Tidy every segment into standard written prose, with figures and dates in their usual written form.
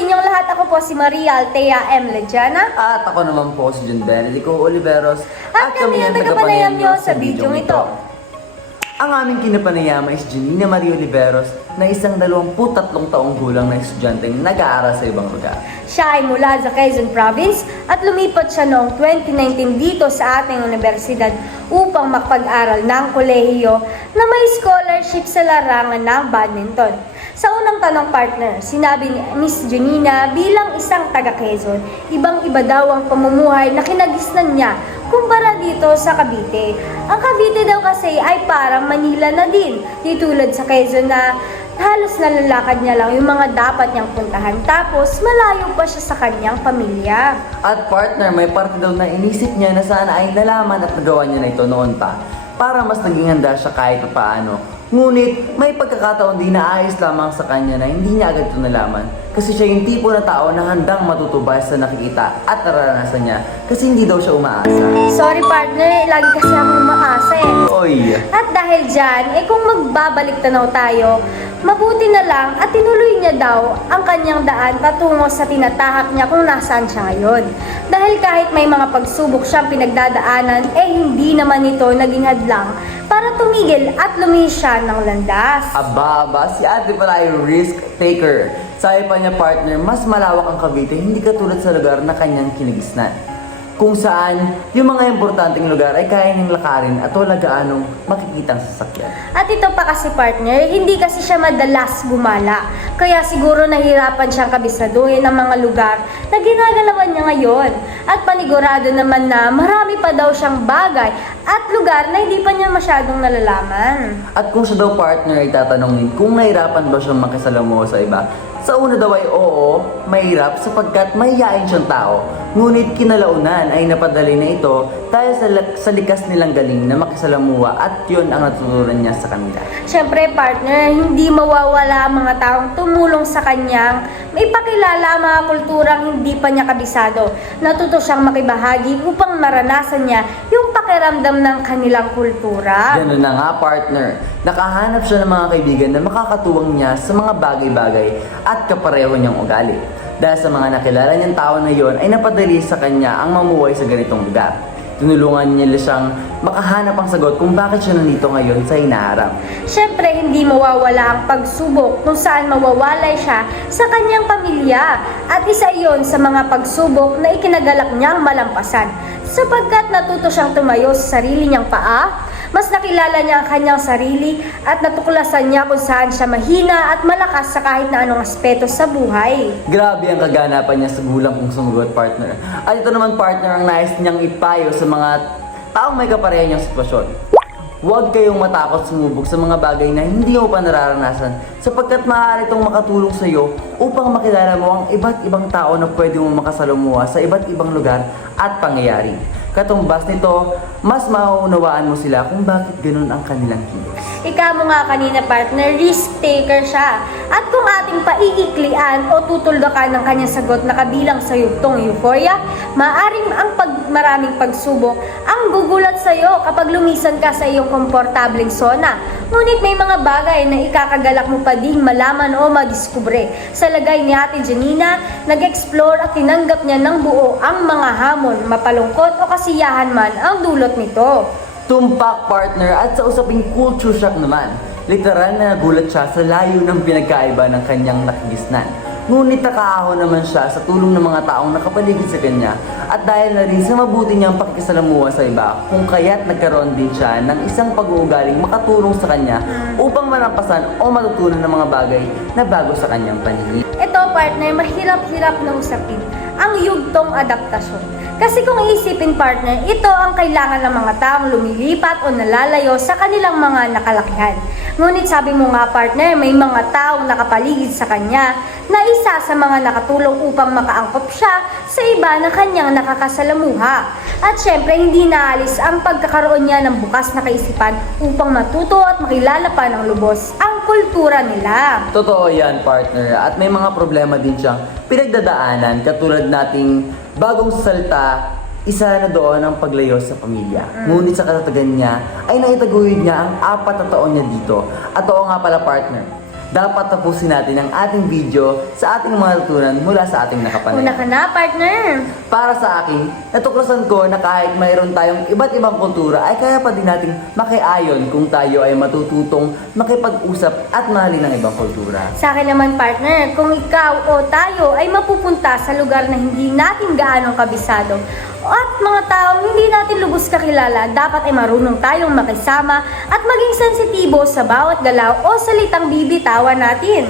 inyong lahat. Ako po si Maria Althea M. Lejana. At ako naman po si John Benedico Oliveros. At kami ang tagapanayam nyo sa bidyong ito. Ang aming kinapanayama is Janina Marie Oliveros na isang 23 taong gulang na estudyanteng nag-aaral sa ibang lugar. Siya ay mula sa Quezon Province at lumipat siya noong 2019 dito sa ating universidad upang makapag-aral ng kolehiyo na may scholarship sa larangan ng badminton. Sa unang tanong partner, sinabi ni Miss Janina bilang isang taga-Quezon, ibang-iba daw ang pamumuhay na kinagisnan niya kumpara dito sa Cavite. Ang Cavite daw kasi ay parang Manila na din, di tulad sa Quezon na halos nalalakad niya lang yung mga dapat niyang puntahan tapos malayo pa siya sa kanyang pamilya. At partner, may parte daw na inisip niya na sana ay nalaman at nagawa niya na ito noon pa para mas naging handa siya kahit paano. Ngunit may pagkakataon din na ayos lamang sa kanya na hindi niya agad ito nalaman kasi siya yung tipo na tao na handang matutubay sa nakikita at naranasan niya kasi hindi daw siya umaasa. Sorry partner, lagi kasi ako umaasa eh. Oy! At dahil dyan, kung magbabalik tanaw tayo, mabuti na lang at tinuloy niya daw ang kanyang daan patungo sa tinatahak niya kung nasaan siya ngayon. Dahil kahit may mga pagsubok siyang pinagdadaanan, hindi naman ito naging hadlang para tumigil at lumihis siya ng landas. Aba, si ate pala ay risk taker. Sabi pa niya partner, mas malawak ang Cavite, hindi katulad sa lugar na kanyang kinagisnan. Kung saan, yung mga importanteng lugar ay kaya niyang lakarin at wala gaanong makikitang sasakyan. At ito pa kasi partner, hindi kasi siya madalas gumala. Kaya siguro nahirapan siyang kabisaduhin ang mga lugar na ginagalawan niya ngayon. At panigurado naman na marami pa daw siyang bagay at lugar na hindi pa niya masyadong nalalaman. At kung siya daw partner ay tatanungin kung nahirapan ba siyang makisalamuha sa iba, sa una daw ay oo, mahirap sapagkat mahihain siyang tao. Ngunit kinalaunan ay napadali na ito dahil sa likas nilang galing na makisalamuha at yun ang natutunan niya sa kanila. Siyempre partner, hindi mawawala ang mga taong tumulong sa kanyang maipakilala ang mga kulturang hindi pa niya kabisado. Natuto siyang makibahagi upang maranasan niya yung pakiramdam ng kanilang kultura. Ganun na nga partner, nakahanap siya ng mga kaibigan na makakatuwang niya sa mga bagay-bagay at kapareho niyang ugali. Dahil sa mga nakilala niyang tao na yon ay napadali sa kanya ang mamuhay sa ganitong lugar. Tinulungan niya siyang makahanap ang sagot kung bakit siya nandito ngayon sa hinaharap. Siyempre, hindi mawawala ang pagsubok kung saan mawawalay siya sa kanyang pamilya. At isa iyon sa mga pagsubok na ikinagalak niyang malampasan. Sapagkat natuto siyang tumayo sa sarili niyang paa, mas nakilala niya ang kanyang sarili at natuklasan niya kung saan siya mahina at malakas sa kahit na anong aspeto sa buhay. Grabe ang kaganapan niya sa gulang kung sumugot partner. At ito naman partner ang nais niyang ipayo sa mga taong may kapareho niyang sitwasyon. Huwag kayong matakot sumubok sa mga bagay na hindi mo pa nararanasan sapagkat maaari itong makatulong sa iyo upang makilala mo ang iba't ibang tao na pwede mo makasalamuha sa iba't ibang lugar at pangyayari. Katumbas nito, mas mauunawaan mo sila kung bakit ganun ang kanilang kilos. Ika mo nga kanina partner, risk taker siya. At kung ating paiiklian o tutulgakan ng kanyang sagot na kabilang sa yugtong euphoria, maaring ang maraming pagsubok ang gugulat sa iyo kapag lumisan ka sa iyong komportableng zona. Ngunit may mga bagay na ikakagalak mo pa ding malaman o madiskubre. Sa lagay ni Ate Janina, nag-explore at tinanggap niya ng buo ang mga hamon, mapalungkot o kasiyahan man ang dulot nito. Tumpak partner at sa usaping culture shock naman, literal na nagulat siya sa layo ng pinagkaiba ng kanyang nakigisnan. Ngunit nakaahon naman siya sa tulong ng mga taong nakapaligid sa kanya at dahil na rin sa mabuti niyang pakikisalamuha sa iba kung kaya't nagkaroon din siya ng isang pag-uugaling makatulong sa kanya upang manampasan o matutunan ng mga bagay na bago sa kanyang paningin. Ito partner, mahirap-hirap na usapin ang yugtong adaptasyon. Kasi kung iisipin partner, ito ang kailangan ng mga taong lumilipat o nalalayo sa kanilang mga nakalakihan. Ngunit sabi mo nga partner, may mga taong nakapaligid sa kanya na isa sa mga nakatulong upang makaangkop siya sa iba na kanyang nakakasalamuha. At syempre, hindi naalis ang pagkakaroon niya ng bukas na kaisipan upang matuto at makilala pa ng lubos ang kultura nila. Totoo yan partner at may mga problema din siyang pinagdadaanan katulad nating bagong salta, isa na doon ang paglayo sa pamilya. Ngunit sa katatagan niya ay naitaguyod niya ang 4 na taon niya dito. At oo nga pala partner, dapat tapusin natin ang ating video sa ating mga natutunan mula sa ating nakapanayam. Una ka na, partner. Para sa akin, natuklasan ko na kahit mayroon tayong iba't ibang kultura ay kaya pa din nating makiayon kung tayo ay matututong makipag-usap at mahalin ng ibang kultura. Sa akin naman, partner, kung ikaw o tayo ay mapupunta sa lugar na hindi natin gaanong kabisado at mga taong hindi natin lubos kakilala, dapat ay marunong tayong makisama at maging sensitibo sa bawat galaw o salitang bibitawan natin.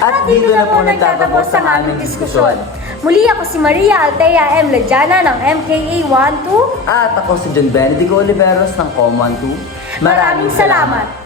At dito na po nagtatapos ang aming diskusyon. Muli ako si Maria Altea M. Lajana ng MKA 12. At ako si John Benedico Oliveros ng Com 12. Maraming salamat!